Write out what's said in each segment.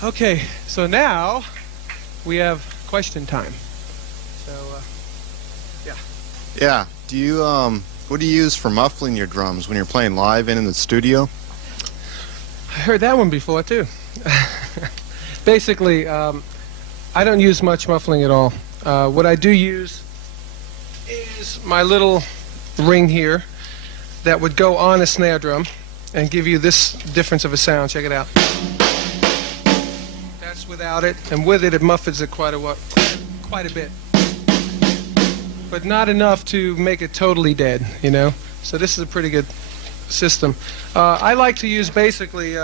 Okay, so now we have question time. So, yeah. Yeah. Do you what do you use for muffling your drums when you're playing live and in the studio? I heard that one before too. Basically, I don't use much muffling at all. What I do use is my little ring here that would go on a snare drum and give you this difference of a sound. Check it out. That's without it, and with it, it muffles it quite a bit. But not enough to make it totally dead, you know? So this is a pretty good system. I like to use basically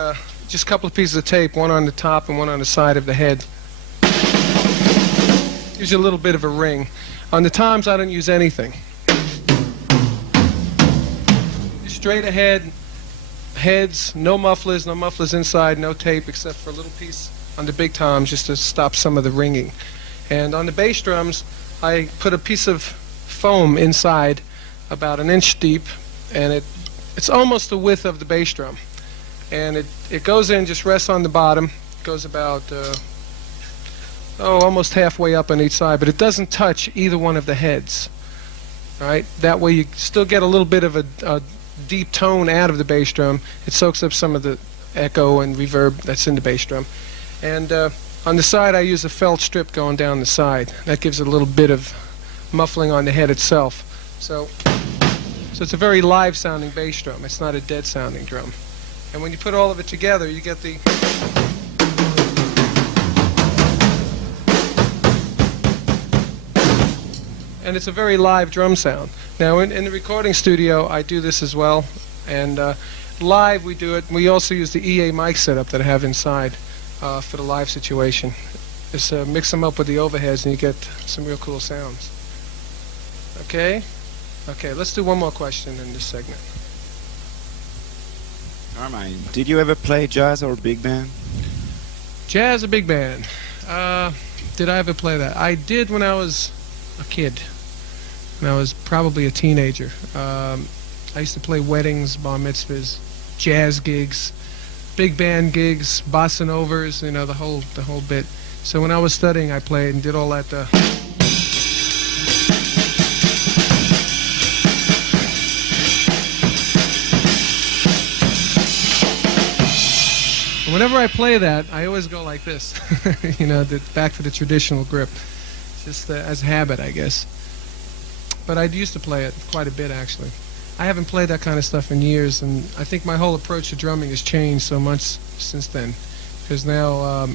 just a couple of pieces of tape, one on the top and one on the side of the head. Gives you a little bit of a ring. On the toms, I don't use anything. Straight ahead, heads, no mufflers inside, no tape except for a little piece on the big toms just to stop some of the ringing. And on the bass drums, I put a piece of foam inside about an inch deep, and it's almost the width of the bass drum. And it goes in, just rests on the bottom, goes about almost halfway up on each side, but it doesn't touch either one of the heads. All right? That way you still get a little bit of a deep tone out of the bass drum. It soaks up some of the echo and reverb that's in the bass drum. And on the side, I use a felt strip going down the side. That gives it a little bit of muffling on the head itself. So it's a very live-sounding bass drum. It's not a dead-sounding drum. And when you put all of it together, you get the... And it's a very live drum sound. Now, in the recording studio, I do this as well. And live, we do it. We also use the EA mic setup that I have inside for the live situation. Just mix them up with the overheads, and you get some real cool sounds. Okay? Okay, let's do one more question in this segment. Carmine, did you ever play jazz or big band? Jazz or big band? Did I ever play that? I did when I was a kid. When I was probably a teenager. I used to play weddings, bar mitzvahs, jazz gigs, big band gigs, bossa novas, you know, the whole bit. So when I was studying, I played and did all that. Whenever I play that, I always go like this, you know, back to the traditional grip, just as a habit, I guess. But I used to play it quite a bit, actually. I haven't played that kind of stuff in years, and I think my whole approach to drumming has changed so much since then, because now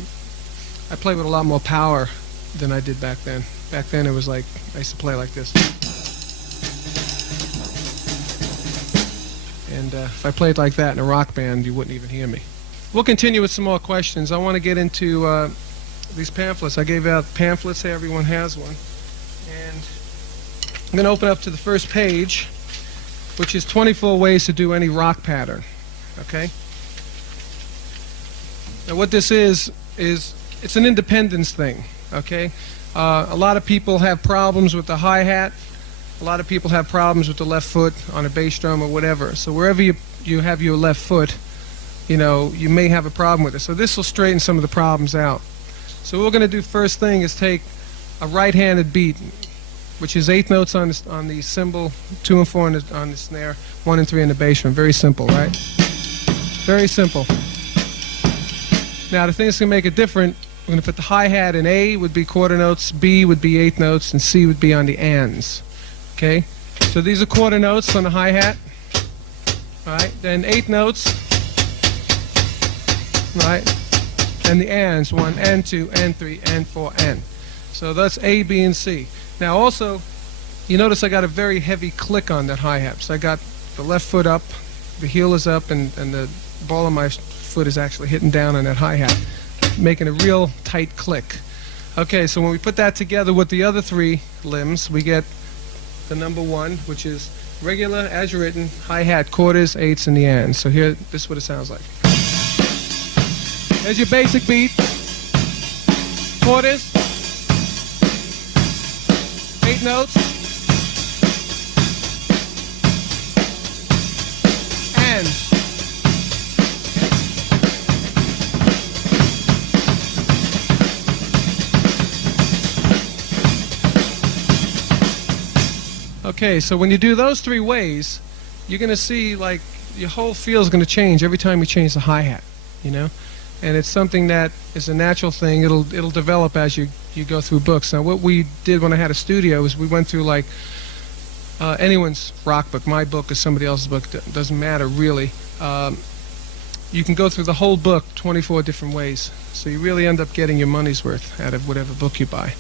I play with a lot more power than I did back then. Back then it was like, I used to play like this. And if I played like that in a rock band, you wouldn't even hear me. We'll continue with some more questions. I want to get into these pamphlets. I gave out pamphlets, so everyone has one. And I'm going to open up to the first page, which is 24 ways to do any rock pattern. Okay? Now what this is it's an independence thing. Okay? A lot of people have problems with the hi-hat. A lot of people have problems with the left foot on a bass drum or whatever. So wherever you have your left foot, you know, you may have a problem with it. So this will straighten some of the problems out. So what we're going to do first thing is take a right-handed beat, which is 8 notes on the cymbal, 2 and 4 on the snare, 1 and 3 on the bass drum. Very simple, right? Very simple. Now the thing that's going to make it different, we're going to put the hi-hat in A would be quarter notes, B would be 8 notes, and C would be on the ands. Okay? So these are quarter notes on the hi-hat. All right? Then 8 notes. Right? And the ands, 1, and 2, and 3, and 4, and. So that's A, B, and C. Now also, you notice I got a very heavy click on that hi-hat. So I got the left foot up, the heel is up, and the ball of my foot is actually hitting down on that hi-hat, making a real tight click. Okay, so when we put that together with the other 3 limbs, we get the number 1, which is regular, as written, hi-hat, quarters, 8s, and the ands. So here, this is what it sounds like. There's your basic beat. Quarters. 8 notes. Ands. Okay, so when you do those 3 ways, you're going to see like your whole feel is going to change every time you change the hi-hat, you know? And it's something that is a natural thing. It'll develop as you go through books. Now, what we did when I had a studio is we went through like anyone's rock book, my book or somebody else's book, doesn't matter really. You can go through the whole book 24 different ways. So you really end up getting your money's worth out of whatever book you buy.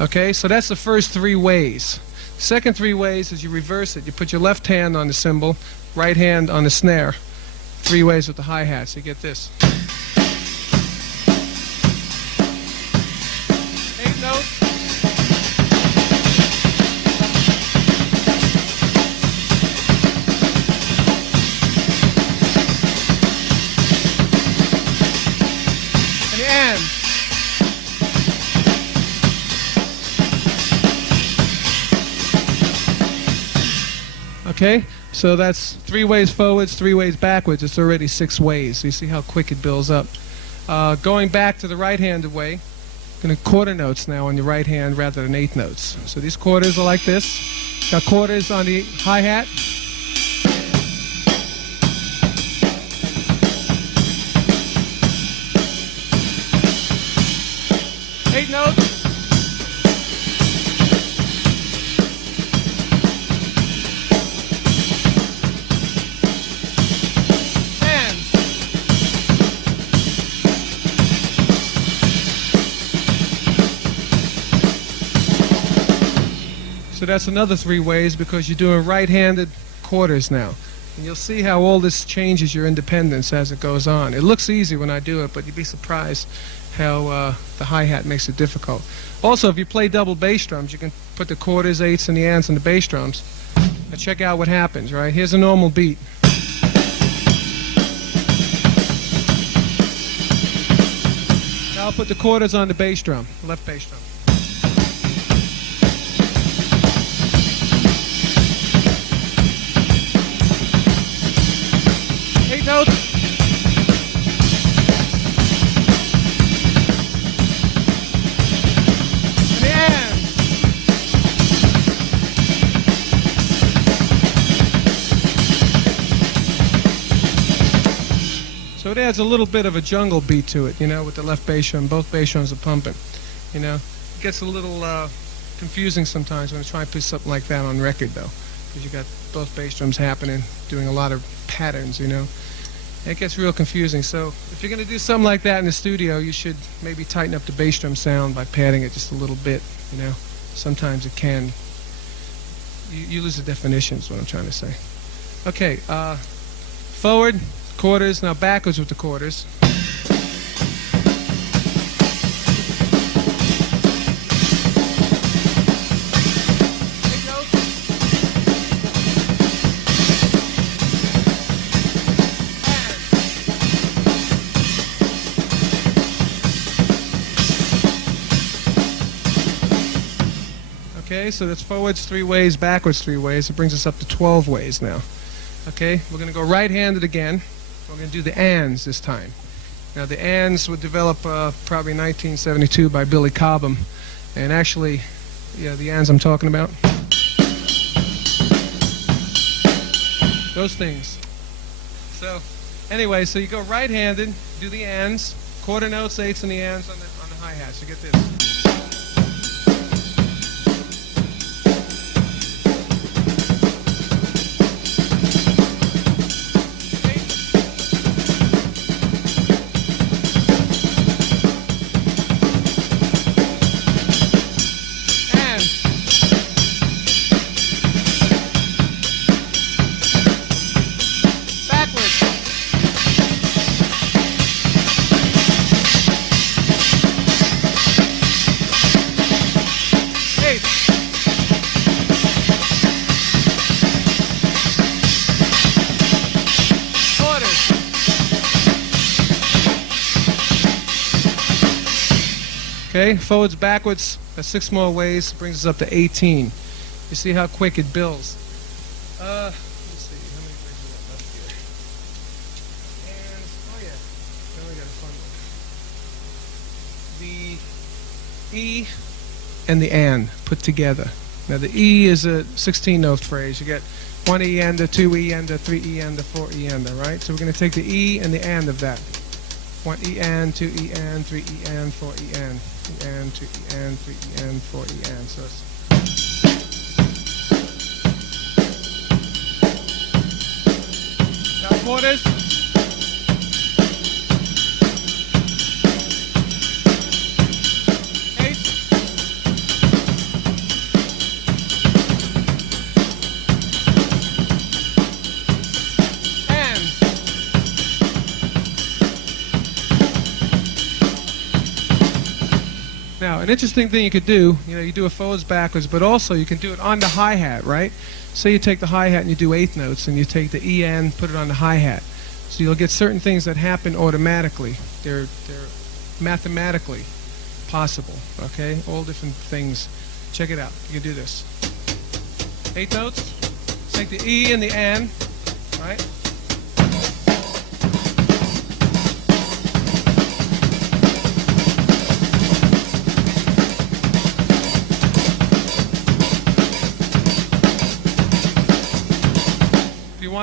Okay, so that's the first 3 ways. Second 3 ways is you reverse it. You put your left hand on the cymbal, right hand on the snare. 3 ways with the hi-hat. So you get this. 8 notes. And the end. Okay, so that's 3 ways forwards, 3 ways backwards. It's already 6 ways. So you see how quick it builds up. Going back to the right-handed way, going to quarter notes now on your right hand rather than 8 notes. So these quarters are like this. Got quarters on the hi-hat. Eight notes. So that's another 3 ways because you're doing right-handed quarters now. And you'll see how all this changes your independence as it goes on. It looks easy when I do it, but you'd be surprised how the hi-hat makes it difficult. Also, if you play double bass drums, you can put the quarters, 8s, and the ands on the bass drums. Now check out what happens, right? Here's a normal beat. Now I'll put the quarters on the bass drum, left bass drum. Notes. And the end. So it adds a little bit of a jungle beat to it, you know, with the left bass drum. Both bass drums are pumping, you know. It gets a little confusing sometimes when I try and put something like that on record, though, because you got both bass drums happening, doing a lot of patterns, you know. It gets real confusing. So if you're going to do something like that in the studio, you should maybe tighten up the bass drum sound by padding it just a little bit, you know. Sometimes it can. You lose the definition is what I'm trying to say. Okay, forward, quarters, now backwards with the quarters. Okay, so that's forwards 3 ways, backwards 3 ways. It brings us up to 12 ways now. Okay, we're going to go right-handed again. We're going to do the ands this time. Now the ands were developed probably 1972 by Billy Cobham. And actually, yeah, the ands I'm talking about. Those things. So, anyway, so you go right-handed, do the ands, quarter notes, 8s, and the ands on the hi-hat. So get this. Okay, forwards, backwards, that's 6 more ways, brings us up to 18. You see how quick it builds. Let's see, how many ways we got left here? And, oh yeah, now we got a fun one. The E and the and put together. Now the E is a 16-note phrase. You get 1 E ender, 2 E ender, 3 E ender, 4 E ender, right? So we're going to take the E and the and of that. 1 E and, 2 E and, 3 E and, 4 E and, E and, 2 E and, 3 E and, 4 E and. So it's now quarters. Now, an interesting thing you could do, you do a forwards, backwards, but also you can do it on the hi-hat, right? Say you take the hi-hat and you do eighth notes, and you take the E and put it on the hi-hat. So you'll get certain things that happen automatically. They're mathematically possible, okay? All different things. Check it out. You can do this. Eighth notes. Take the E and the and, right?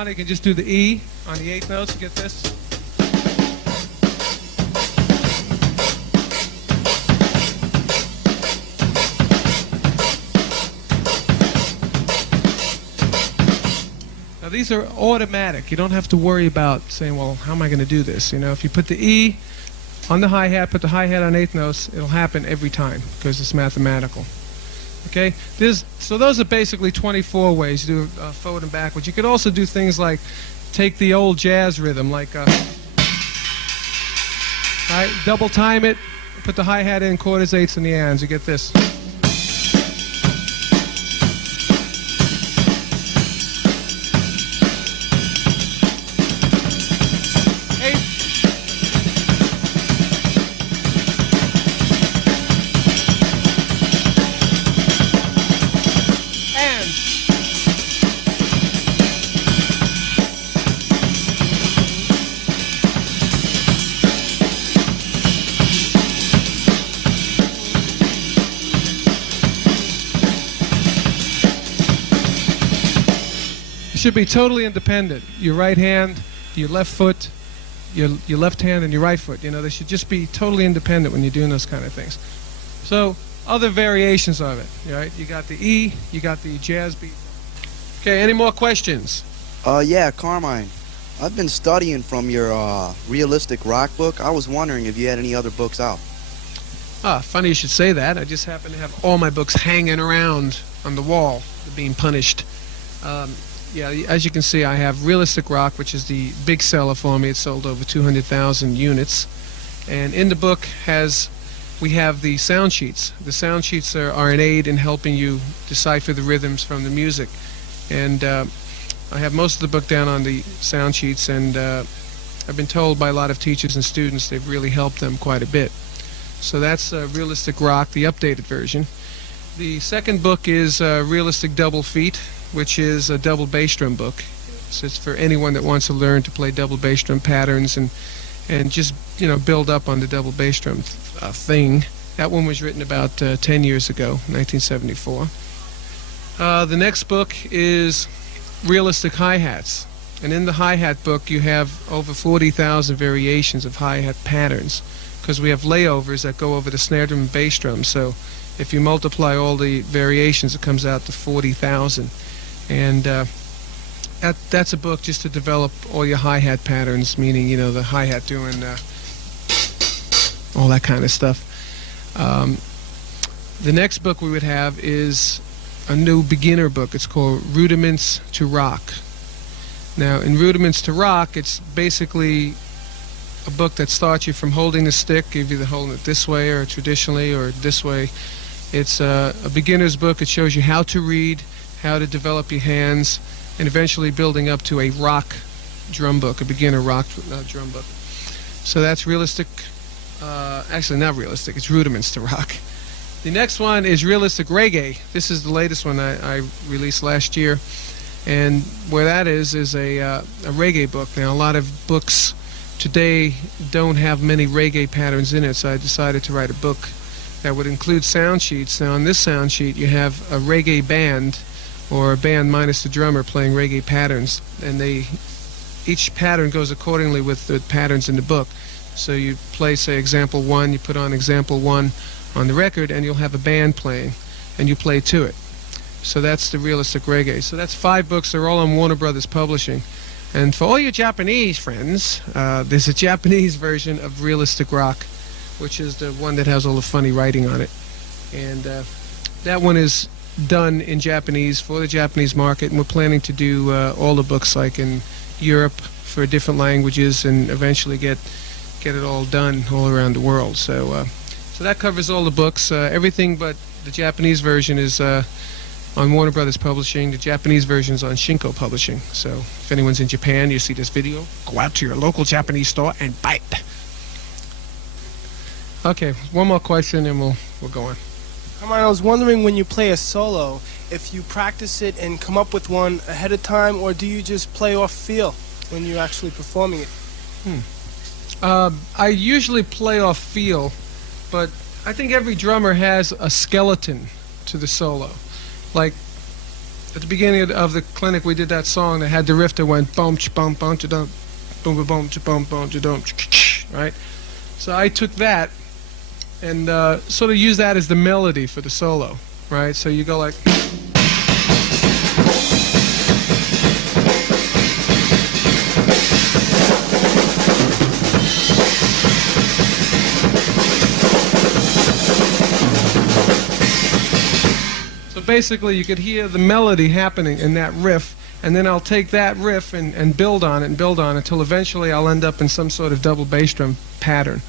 You can just do the E on the eighth notes to get this. Now these are automatic. You don't have to worry about saying, well, how am I going to do this? If you put the E on the hi-hat, put the hi-hat on eighth notes, it'll happen every time because it's mathematical. Okay, so those are basically 24 ways to do forward and backwards. You could also do things like take the old jazz rhythm, like right, double time it, put the hi-hat in, quarters, eighths, and the ands. You get this. Should be totally independent. Your right hand, your left foot, your left hand, and your right foot. They should just be totally independent when you're doing those kind of things. So other variations of it, right? You got the E, you got the jazz beat. Okay, any more questions? Yeah, Carmine. I've been studying from your realistic rock book. I was wondering if you had any other books out. Funny you should say that. I just happen to have all my books hanging around on the wall, being punished. Yeah, as you can see, I have Realistic Rock, which is the big seller for me. It's sold over 200,000 units. And in the book we have the sound sheets. The sound sheets are an aid in helping you decipher the rhythms from the music. And I have most of the book down on the sound sheets, and I've been told by a lot of teachers and students they've really helped them quite a bit. So that's Realistic Rock, the updated version. The second book is Realistic Double Feet, which is a double bass drum book. So it's for anyone that wants to learn to play double bass drum patterns and just build up on the double bass drum thing. That one was written about 10 years ago, 1974. The next book is Realistic Hi-Hats, and in the hi-hat book you have over 40,000 variations of hi-hat patterns, because we have layovers that go over the snare drum and bass drum. So if you multiply all the variations, it comes out to 40,000. And that's a book just to develop all your hi-hat patterns, meaning, the hi-hat doing all that kind of stuff. The next book we would have is a new beginner book. It's called Rudiments to Rock. Now, in Rudiments to Rock, it's basically a book that starts you from holding the stick, you're either holding it this way or traditionally or this way. It's a beginner's book. It shows you how to read, how to develop your hands, and eventually building up to a rock drum book, a beginner rock drum book. So that's Realistic, actually not Realistic, it's Rudiments to Rock. The next one is Realistic Reggae. This is the latest one I released last year, and where that is a reggae book. Now, a lot of books today don't have many reggae patterns in it, so I decided to write a book that would include sound sheets. Now on this sound sheet you have a reggae band, or a band minus the drummer playing reggae patterns, and each pattern goes accordingly with the patterns in the book. So you play, say, example 1, you put on example 1 on the record, and you'll have a band playing, and you play to it. So that's the realistic reggae. So that's 5 books. They're all on Warner Brothers Publishing. And for all your Japanese friends, there's a Japanese version of realistic rock, which is the one that has all the funny writing on it. And that one is done in Japanese for the Japanese market, and we're planning to do all the books like in Europe for different languages, and eventually get it all done all around the world. So that covers all the books. Everything but the Japanese version is on Warner Brothers Publishing. The Japanese version is on Shinko Publishing. So if anyone's in Japan, you see this video, go out to your local Japanese store and buy it. Okay, one more question and we'll go on. Carmine, I was wondering, when you play a solo, if you practice it and come up with one ahead of time, or do you just play off feel when you're actually performing it? I usually play off feel, but I think every drummer has a skeleton to the solo. Like at the beginning of the clinic, we did that song that had the riff that went boom ch bum bum ch dum boom boom boom ch bum bum ch dum, right? So I took that and sort of used that as the melody for the solo, right? So you go like. Basically, you could hear the melody happening in that riff, and then I'll take that riff and build on it and build on it until eventually I'll end up in some sort of double bass drum pattern.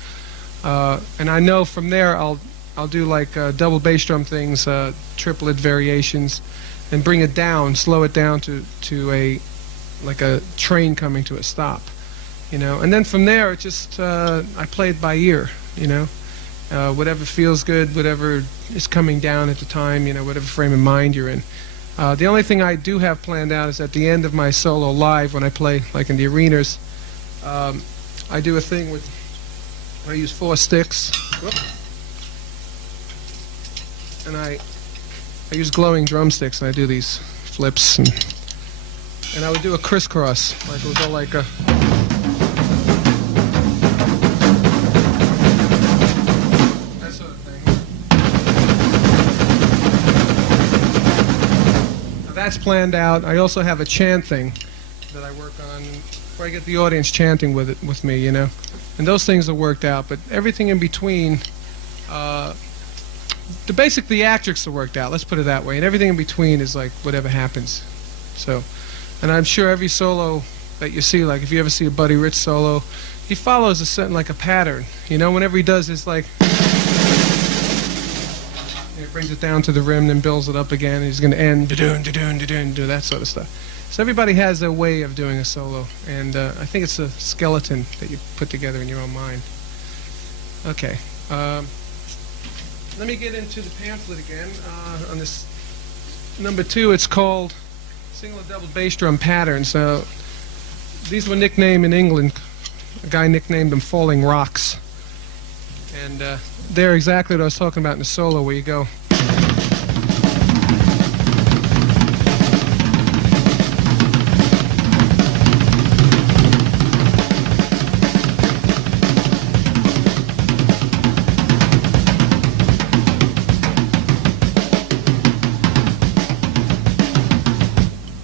And I know from there I'll do like double bass drum things, triplet variations, and bring it down, slow it down to like a train coming to a stop, you know. And then from there, it just I play it by ear, you know. Whatever feels good, whatever is coming down at the time, you know, whatever frame of mind you're in. The only thing I do have planned out is at the end of my solo live, when I play like in the arenas, I do a thing with, I use 4 sticks, and I use glowing drumsticks, and I do these flips, and I would do a crisscross, like it would go like a. That's planned out. I also have a chant thing that I work on where I get the audience chanting with me, you know. And those things are worked out, but everything in between, the basic theatrics are worked out, let's put it that way, and everything in between is like whatever happens. So, and I'm sure every solo that you see, like if you ever see a Buddy Rich solo, he follows a certain, like a pattern, you know. Whenever he does, it's like it brings it down to the rim, then builds it up again, and he's going to end, da-doon, da-doon, da-doon, do that sort of stuff. So everybody has their way of doing a solo, and I think it's a skeleton that you put together in your own mind. Okay. Let me get into the pamphlet again. On this number 2, it's called Single and Double Bass Drum Patterns. These were nicknamed in England, a guy nicknamed them Falling Rocks. And they're exactly what I was talking about in the solo, where you go.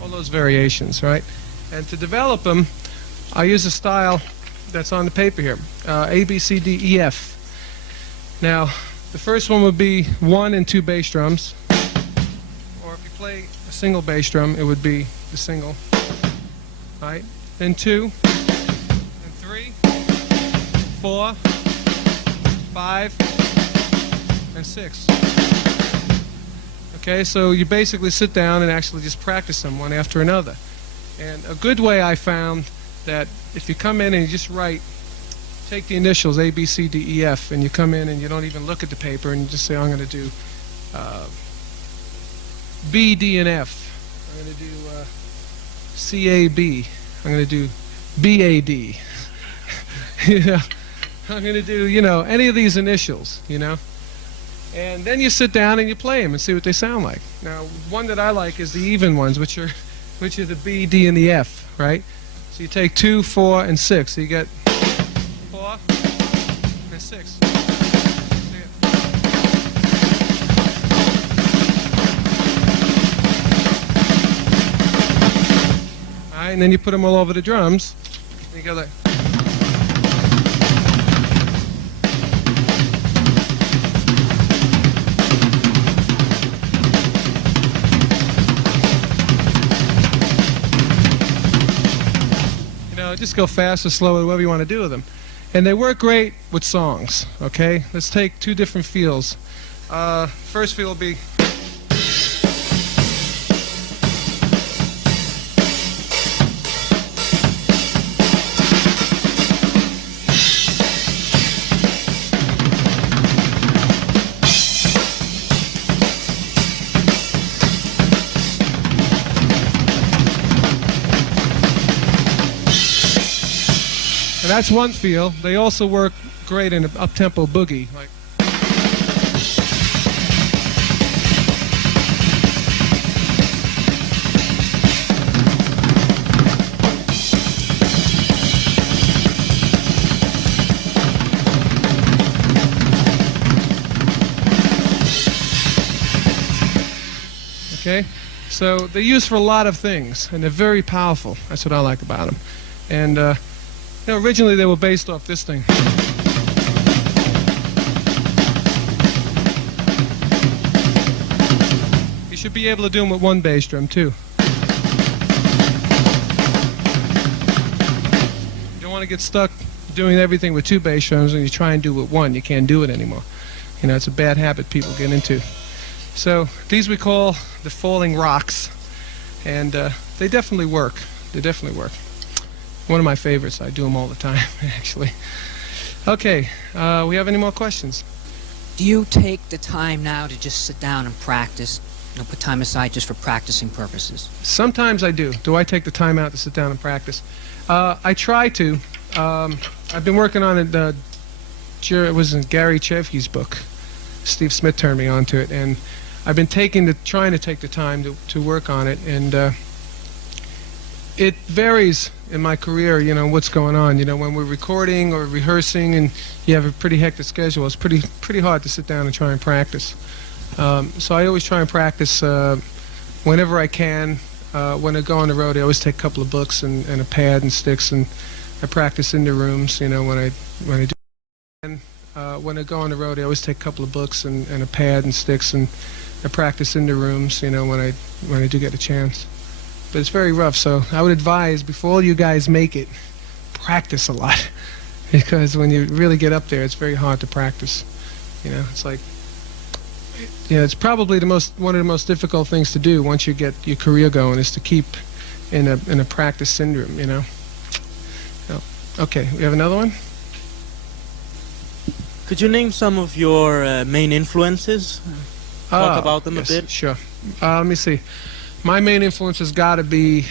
All those variations, right? And to develop them, I use a style that's on the paper here, A, B, C, D, E, F. Now, the first one would be 1 and 2 bass drums, or if you play a single bass drum, it would be the single, right? Then 2, and 3, 4, 5, and 6. Okay, so you basically sit down and actually just practice them one after another. And a good way I found that if you come in and you just write, take the initials A, B, C, D, E, F, and you come in and you don't even look at the paper and you just say, I'm going to do B, D, and F. I'm going to do C, A, B. I'm going to do B, A, D. You know, I'm going to do, you know, any of these initials, you know. And then you sit down and you play them and see what they sound like. Now, one that I like is the even ones, which are the B, D, and the F, right? So you take 2, 4, and 6. So you get 4 and 6. All right, and then you put them all over the drums. And you go like. Just go fast or slow, whatever you want to do with them. And they work great with songs, okay? Let's take 2 different feels. First feel will be... And that's one feel. They also work great in an up-tempo boogie. Like. Okay, so they're used for a lot of things, and they're very powerful. That's what I like about them. And you know, originally they were based off this thing. You should be able to do them with 1 bass drum too. You don't want to get stuck doing everything with 2 bass drums and you try and do it with 1. You can't do it anymore. You know, it's a bad habit people get into. So these we call the falling rocks, and they definitely work. They definitely work. One of my favorites. I do them all the time, actually. Okay, we have any more questions? Do you take the time now to just sit down and practice? You know, put time aside just for practicing purposes? Sometimes I do. Do I take the time out to sit down and practice? I try to. I've been working on it. It was in Gary Chevke's book. Steve Smith turned me on to it, and I've been trying to take the time to work on it, and it varies in my career, you know, what's going on. You know, when we're recording or rehearsing and you have a pretty hectic schedule, it's pretty hard to sit down and try and practice. So I always try and practice whenever I can. When I go on the road, I always take a couple of books and a pad and sticks, and I practice in the rooms, you know, when I do. And when I go on the road, I always take a couple of books and a pad and sticks, and I practice in the rooms, you know, when I do get a chance. But it's very rough, so I would advise, before you guys make it, practice a lot. Because when you really get up there, it's very hard to practice. You know, it's like, you know, it's probably one of the most difficult things to do once you get your career going, is to keep in a practice syndrome, you know. Okay, we have another one? Could you name some of your main influences? Talk about them yes, a bit. Sure. Let me see. My main influence has got to be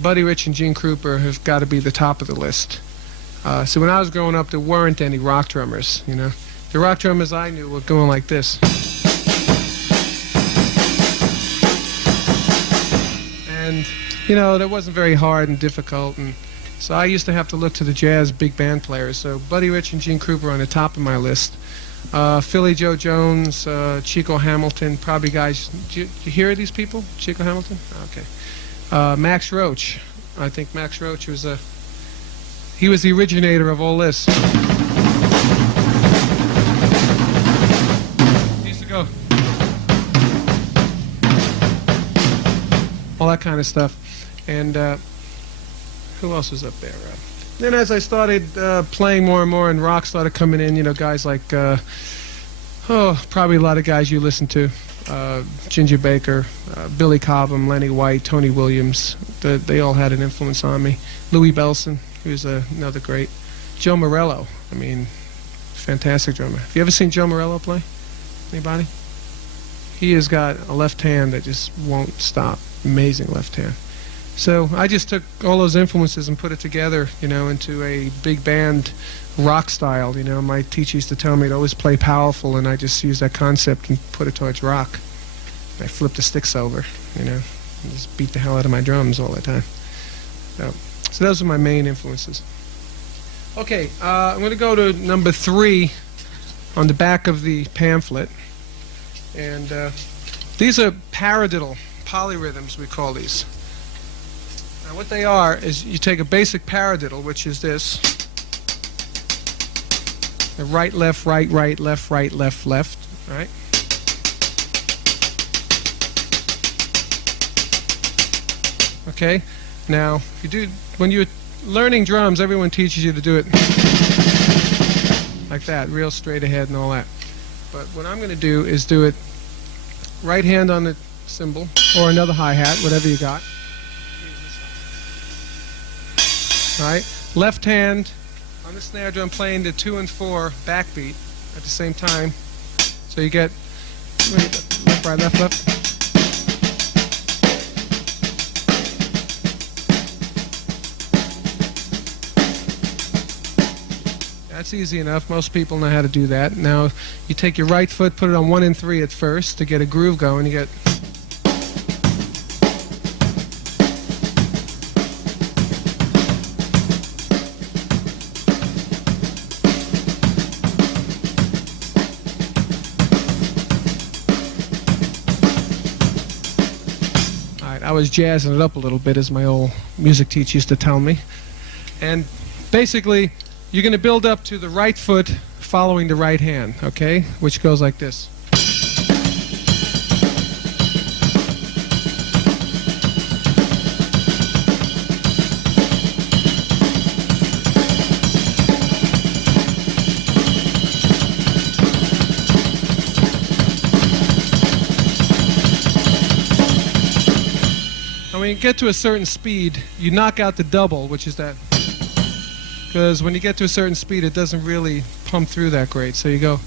Buddy Rich and Gene Krupa have got to be the top of the list. So when I was growing up, there weren't any rock drummers, you know. The rock drummers I knew were going like this. And, you know, that wasn't very hard and difficult, and so I used to have to look to the jazz big band players. So Buddy Rich and Gene Krupa are on the top of my list. Philly Joe Jones, Chico Hamilton, probably guys. Do you hear of these people? Chico Hamilton? Okay. Max Roach. I think Max Roach was he was the originator of all this. He used to go. All that kind of stuff. And who else was up there? Then as I started playing more and more and rock started coming in, you know, guys like, probably a lot of guys you listen to. Ginger Baker, Billy Cobham, Lenny White, Tony Williams. They all had an influence on me. Louis Bellson, who's another great. Joe Morello, I mean, fantastic drummer. Have you ever seen Joe Morello play? Anybody? He has got a left hand that just won't stop. Amazing left hand. So I just took all those influences and put it together, into a big band rock style. My teacher used to tell me to always play powerful, and I just used that concept and put it towards rock. I flipped the sticks over, and just beat the hell out of my drums all the time. So those are my main influences. Okay, I'm going to go to number 3 on the back of the pamphlet. And these are paradiddle, polyrhythms we call these. Now what they are is you take a basic paradiddle, which is this. The right, left, right, left, left, right? Okay, now when you're learning drums, everyone teaches you to do it like that, real straight ahead and all that. But what I'm going to do is do it right hand on the cymbal, or another hi-hat, whatever you got. All right, left hand on the snare drum playing the 2 and 4 backbeat at the same time. So you get left, right, left, left. That's easy enough. Most people know how to do that. Now you take your right foot, put it on 1 and 3 at first to get a groove going. You get. I was jazzing it up a little bit, as my old music teacher used to tell me. And basically, you're going to build up to the right foot following the right hand, okay? Which goes like this. When you get to a certain speed, you knock out the double, which is that. Because when you get to a certain speed, it doesn't really pump through that great. So you go.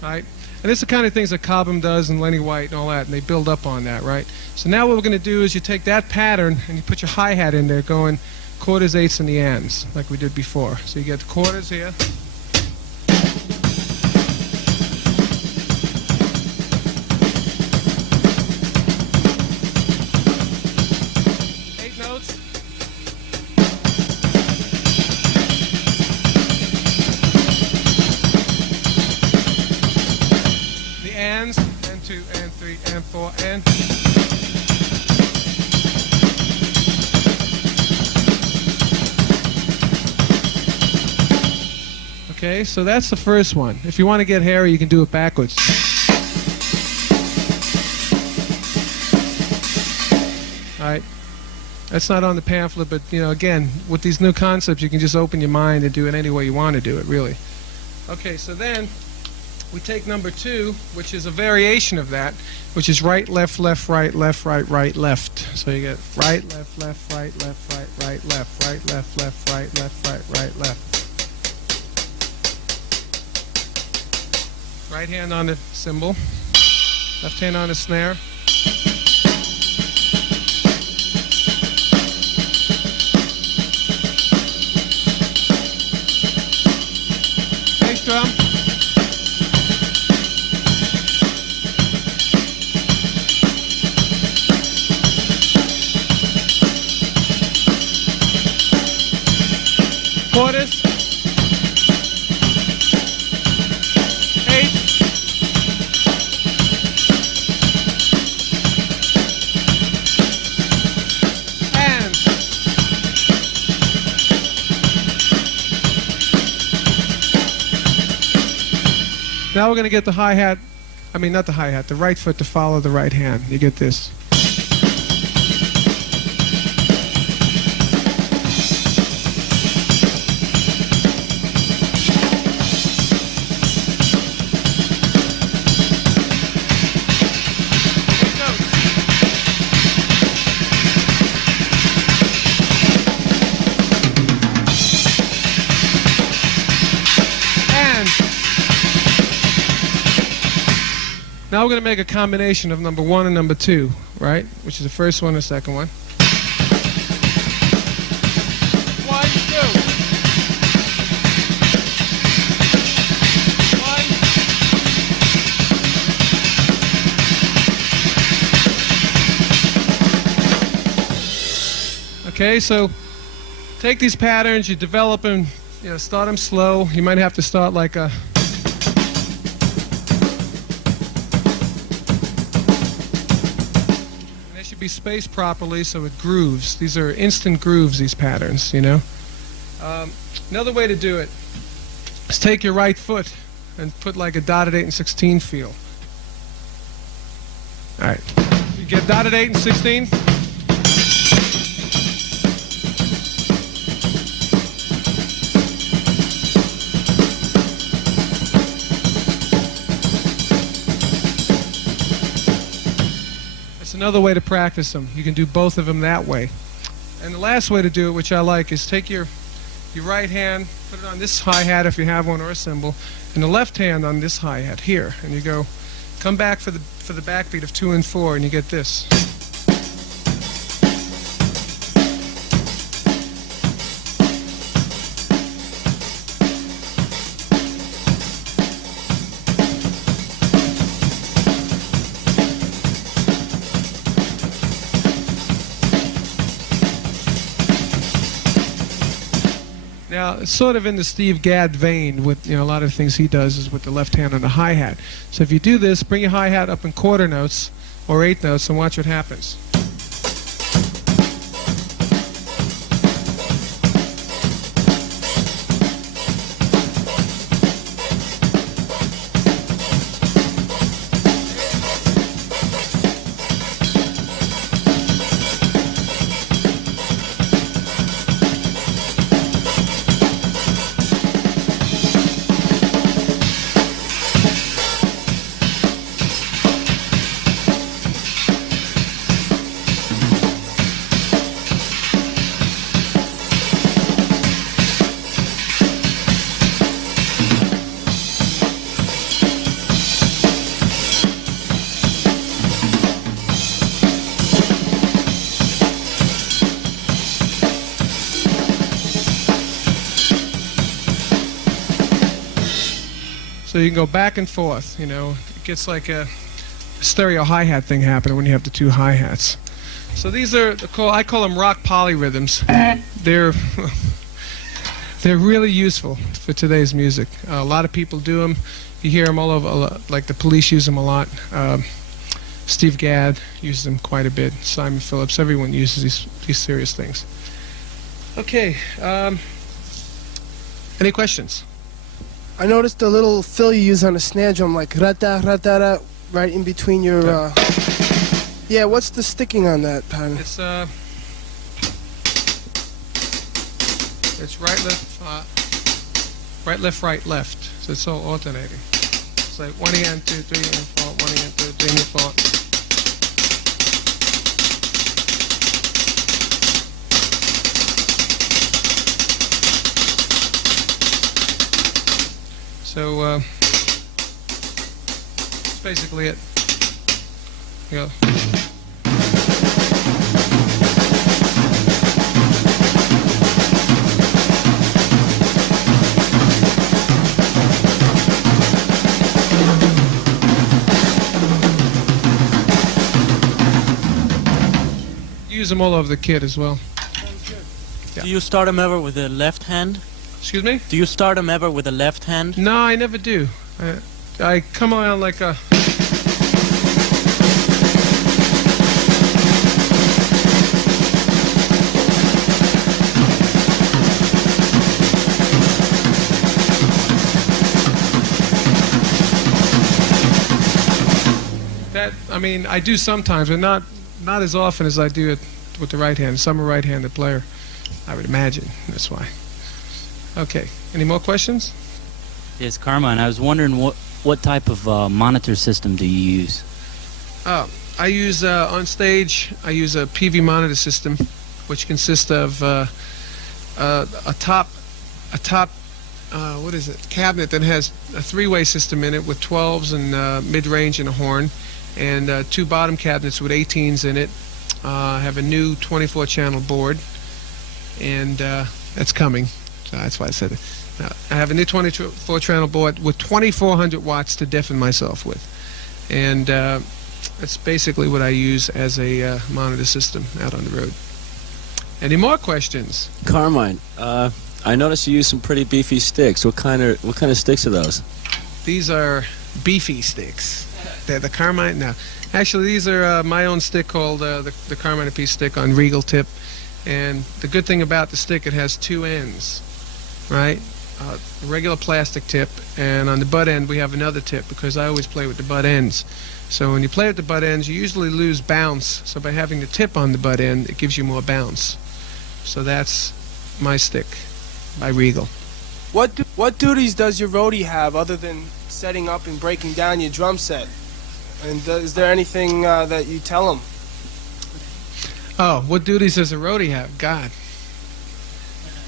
Right? And it's the kind of things that Cobham does and Lenny White and all that, and they build up on that, right? So now what we're going to do is you take that pattern and you put your hi-hat in there going quarters, eighths, and the ands, like we did before. So you get the quarters here. And 2 and 3 and 4 and okay, so that's the first one. If you want to get hairy, you can do it backwards. All right, that's not on the pamphlet, but again, with these new concepts, you can just open your mind and do it any way you want to do it, really. Okay, so then we take number 2, which is a variation of that, which is right, left, left, right, left, right, right, left. So you get right, left, left, right, left, right, right, left, right, left, left, right, left, right, right, left. Right hand on the cymbal, left hand on the snare. Bass drum. Quarters, eighths, and now we're going to get the hi-hat, not the hi-hat, the right foot to follow the right hand. You get this. Now we're going to make a combination of number 1 and number 2, right? Which is the first one and the second one. 1, 2. 1. Okay, so take these patterns, you develop them, start them slow. You might have to start like a... They should be spaced properly so it grooves. These are instant grooves, these patterns, Another way to do it is take your right foot and put like a dotted 8 and 16 feel. All right, you get dotted 8 and 16. Another way to practice them. You can do both of them that way. And the last way to do it, which I like, is take your right hand, put it on this hi-hat if you have one or a cymbal, and the left hand on this hi-hat here. And you go, come back for the backbeat of 2 and 4, and you get this. Now, it's sort of in the Steve Gadd vein with, a lot of things he does is with the left hand on the hi-hat. So if you do this, bring your hi-hat up in quarter notes or 8 notes and watch what happens. So you can go back and forth, It gets like a stereo hi-hat thing happening when you have the 2 hi-hats. So these are, I call them rock polyrhythms. They're really useful for today's music. A lot of people do them. You hear them all over, like the Police use them a lot. Steve Gadd uses them quite a bit. Simon Phillips, everyone uses these serious things. Okay, any questions? I noticed the little fill you use on a snare drum, like rata rata ra, right in between your. Yeah, what's the sticking on that pattern? It's right left, right left. So it's all alternating. It's like 1 and 2, 3 and 4, 1 and 2, 3 and 4. So that's basically it. Yeah. Use them all over the kit as well. Yeah. Do you start them ever with the left hand? Excuse me? Do you start them ever with the left hand? No, I never do. I come on like a... I do sometimes, but not as often as I do it with the right hand. So I'm a right-handed player, I would imagine. That's why. Okay. Any more questions? Yes, Carmine, I was wondering what type of monitor system do you use? Oh, I use on stage. I use a PV monitor system, which consists of a top what is it, cabinet that has a three-way system in it with 12s and mid-range and a horn, and two bottom cabinets with 18s in it. I have a new 24-channel board, and that's coming. So that's why I said it. I have a new 24-channel board with 2,400 watts to deafen myself with, and that's basically what I use as a monitor system out on the road. Any more questions? Carmine, I noticed you use some pretty beefy sticks. What kind of sticks are those? These are beefy sticks. They're the Carmine. No, actually, these are my own stick called the Carmine Appice stick on Regal tip. And the good thing about the stick, it has two ends, right? A regular plastic tip, and on the butt end we have another tip because I always play with the butt ends. So when you play with the butt ends, you usually lose bounce. So by having the tip on the butt end, it gives you more bounce. So that's my stick by Regal. What duties does your roadie have other than setting up and breaking down your drum set? And is there anything that you tell him? Oh, what duties does a roadie have? God,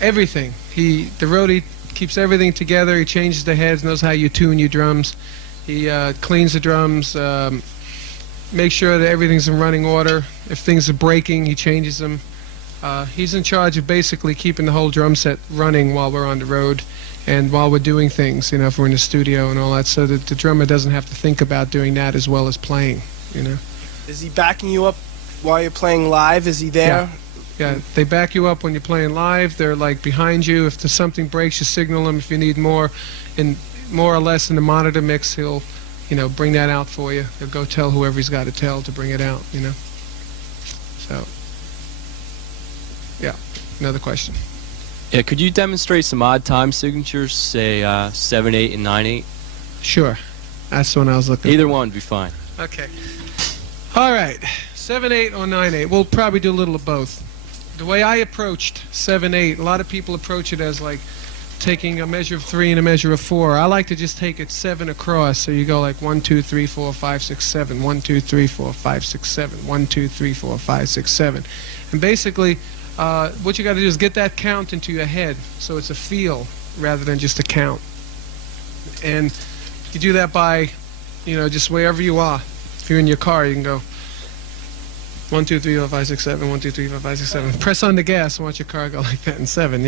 everything. The roadie keeps everything together. He changes the heads, knows how you tune your drums. He cleans the drums, makes sure that everything's in running order. If things are breaking, he changes them. He's in charge of basically keeping the whole drum set running while we're on the road and while we're doing things, if we're in the studio and all that, so that the drummer doesn't have to think about doing that as well as playing, Is he backing you up while you're playing live? Is he there? Yeah, they back you up when you're playing live. They're like behind you. If there's something breaks, you signal them. If you need more or less in the monitor mix, he'll, bring that out for you. He'll go tell whoever he's got to tell to bring it out, So, yeah, another question. Yeah, could you demonstrate some odd time signatures, say 7/8 and 9/8? Sure, that's the one I was looking. Either one would be fine. Okay. All right, 7/8 or 9/8. We'll probably do a little of both. The way I approached 7/8, a lot of people approach it as like taking a measure of 3 and a measure of 4. I like to just take it 7 across, so you go like 1, 2, 3, 4, 5, 6, 7, 1, 2, 3, 4, 5, 6, 7, 1, 2, 3, 4, 5, 6, 7. And basically, what you got to do is get that count into your head, so it's a feel rather than just a count. And you do that by, just wherever you are. If you're in your car, you can go 1, 2, 3, 4, 5, 6, 7, 1, 2, 3, 4, 5, 6, 7. Press on the gas and watch your car go like that in 7,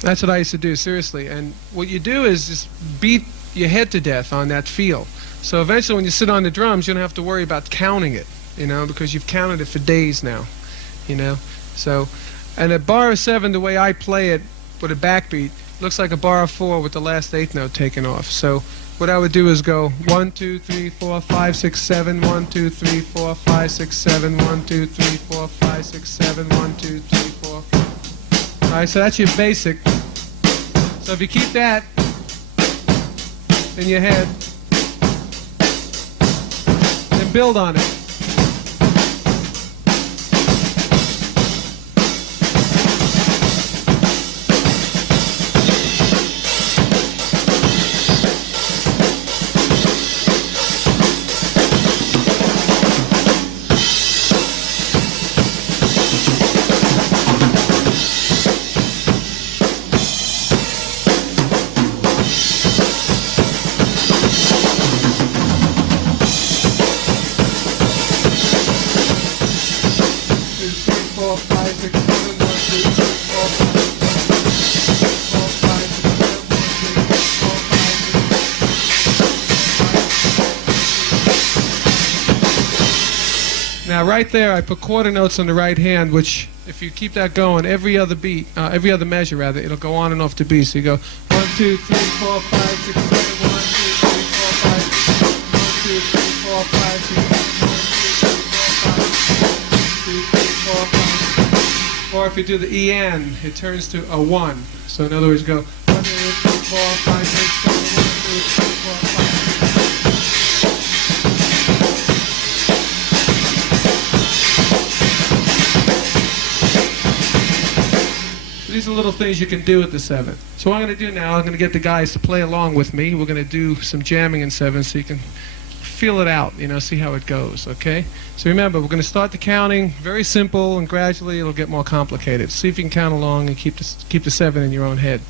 That's what I used to do, seriously. And what you do is just beat your head to death on that feel. So eventually when you sit on the drums, you don't have to worry about counting it, because you've counted it for days now, So, and a bar of 7, the way I play it with a backbeat, looks like a bar of 4 with the last 8th note taken off. So what I would do is go 1, 2, 3, 4, 5, 6, 7, 1, 2, 3, 4, 5, 6, 7, 1, 2, 3, 4, 5, 6, 7, 1, 2, 3, 4. All right, so that's your basic. So if you keep that in your head, then build on it. Now right there I put quarter notes on the right hand, which if you keep that going, every other measure rather, it'll go on and off the beat. So you go 1, 2, 3, 4, 5, 6, 7, 1, 2, 3, 4, 5, 1, 2, 3, 4, 5, 6, 7, 1, 2, 3, 4, 5. Or if you do the E-N, it turns to a 1. So in other words, go 1, 2, 3, 4, 5, 6, 7, 1, 2, 3, 4, 5. These are little things you can do with the 7. So what I'm going to do now, I'm going to get the guys to play along with me. We're going to do some jamming in 7 so you can feel it out, see how it goes, okay? So remember, we're going to start the counting very simple, and gradually it'll get more complicated. See if you can count along and keep the 7 in your own head.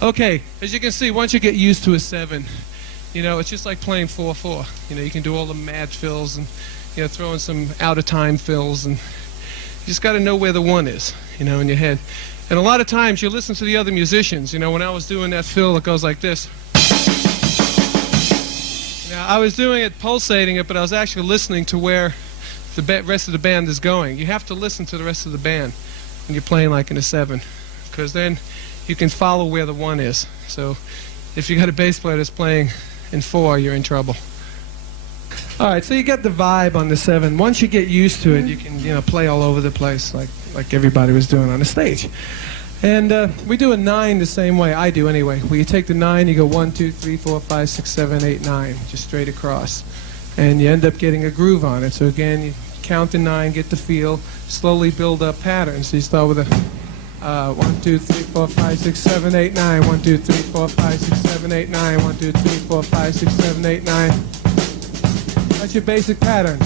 Okay, as you can see, once you get used to a 7, you know, it's just like playing 4/4. You know, you can do all the mad fills and, you know, throw in some out-of-time fills, and you just got to know where the 1 is, you know, in your head. And a lot of times you listen to the other musicians. You know, when I was doing that fill, it goes like this. Now, I was doing it, pulsating it, but I was actually listening to where the rest of the band is going. You have to listen to the rest of the band when you're playing like in a 7, because then you can follow where the 1 is. So if you got a bass player that's playing in 4, you're in trouble. All right, so you get the vibe on the 7. Once you get used to it, you can, you know, play all over the place like everybody was doing on the stage. And we do a 9 the same way, I do anyway. Where you take the 9, you go 1, 2, 3, 4, 5, 6, 7, 8, 9, just straight across. And you end up getting a groove on it. So again, you count to 9, get the feel, slowly build up patterns. So you start with a 1, 2, 3, 4, 5, 6, 7, 8, 9. 1, 2, 3, 4, 5, 6, 7, 8, 9. 1, 2, 3, 4, 5, 6, 7, 8, 9. That's your basic pattern.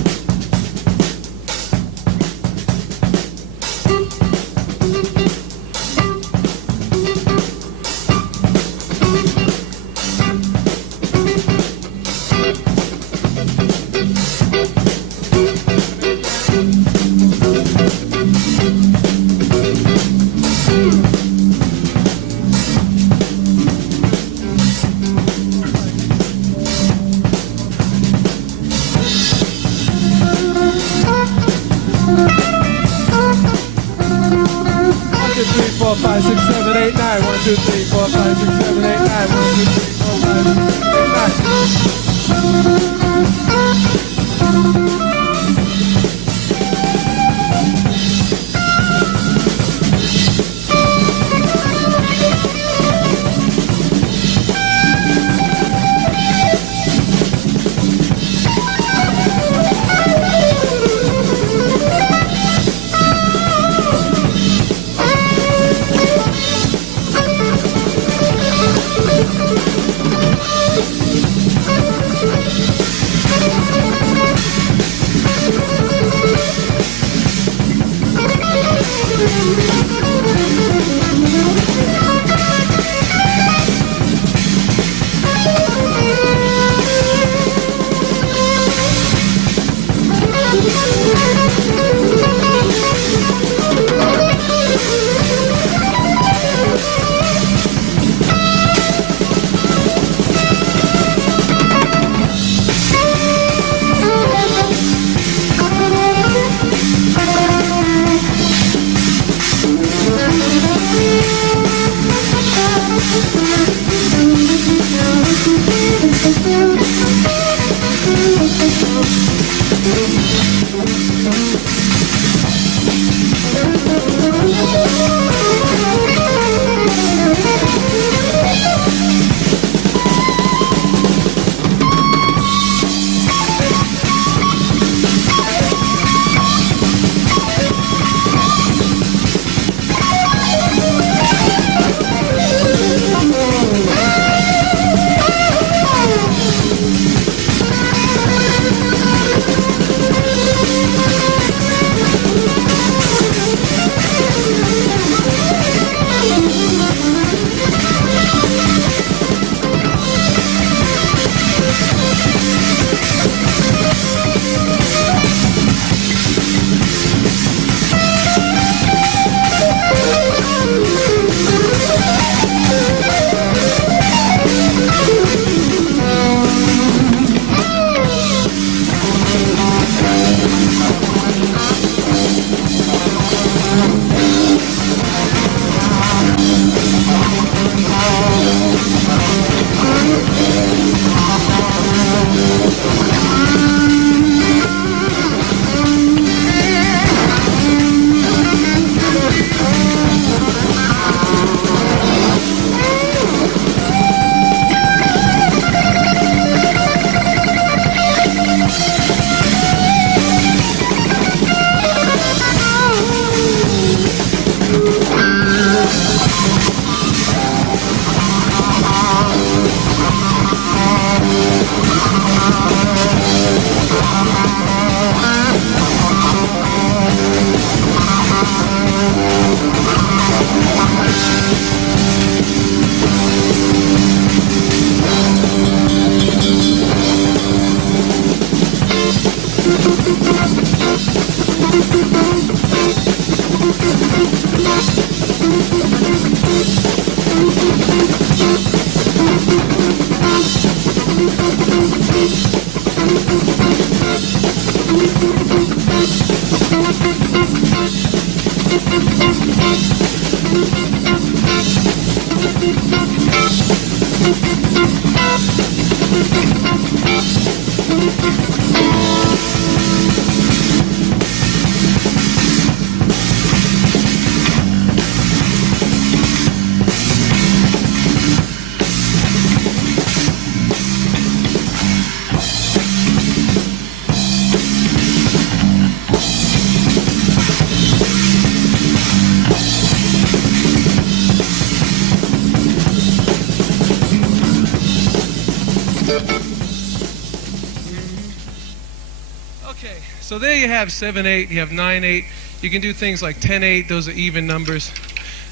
Okay, so there you have 7/8, you have 9/8. You can do things like 10/8, those are even numbers.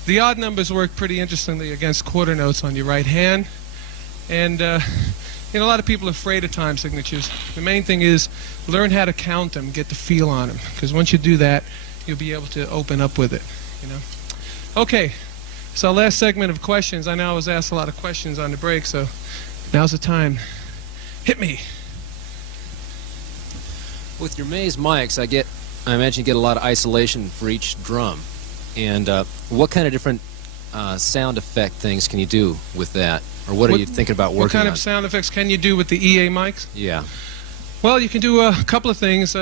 The odd numbers work pretty interestingly against quarter notes on your right hand. And a lot of people are afraid of time signatures. The main thing is learn how to count them, get the feel on them. Because once you do that, you'll be able to open up with it, Okay, so our last segment of questions. I know I was asked a lot of questions on the break, so now's the time. Hit me. With your maze mics, I imagine you get a lot of isolation for each drum. And what kind of different sound effect things can you do with that? Or what are you thinking about working on? What kind of sound effects can you do with the EA mics? Yeah. Well, you can do a couple of things.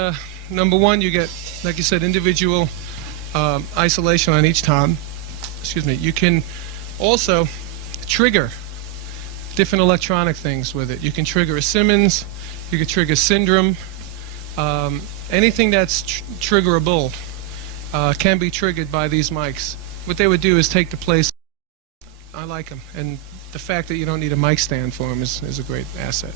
Number one, you get, like you said, individual isolation on each tom. Excuse me. You can also trigger different electronic things with it. You can trigger a Simmons. You can trigger Syndrome. Anything that's triggerable can be triggered by these mics. What they would do is take the place. I like them, and the fact that you don't need a mic stand for them is a great asset.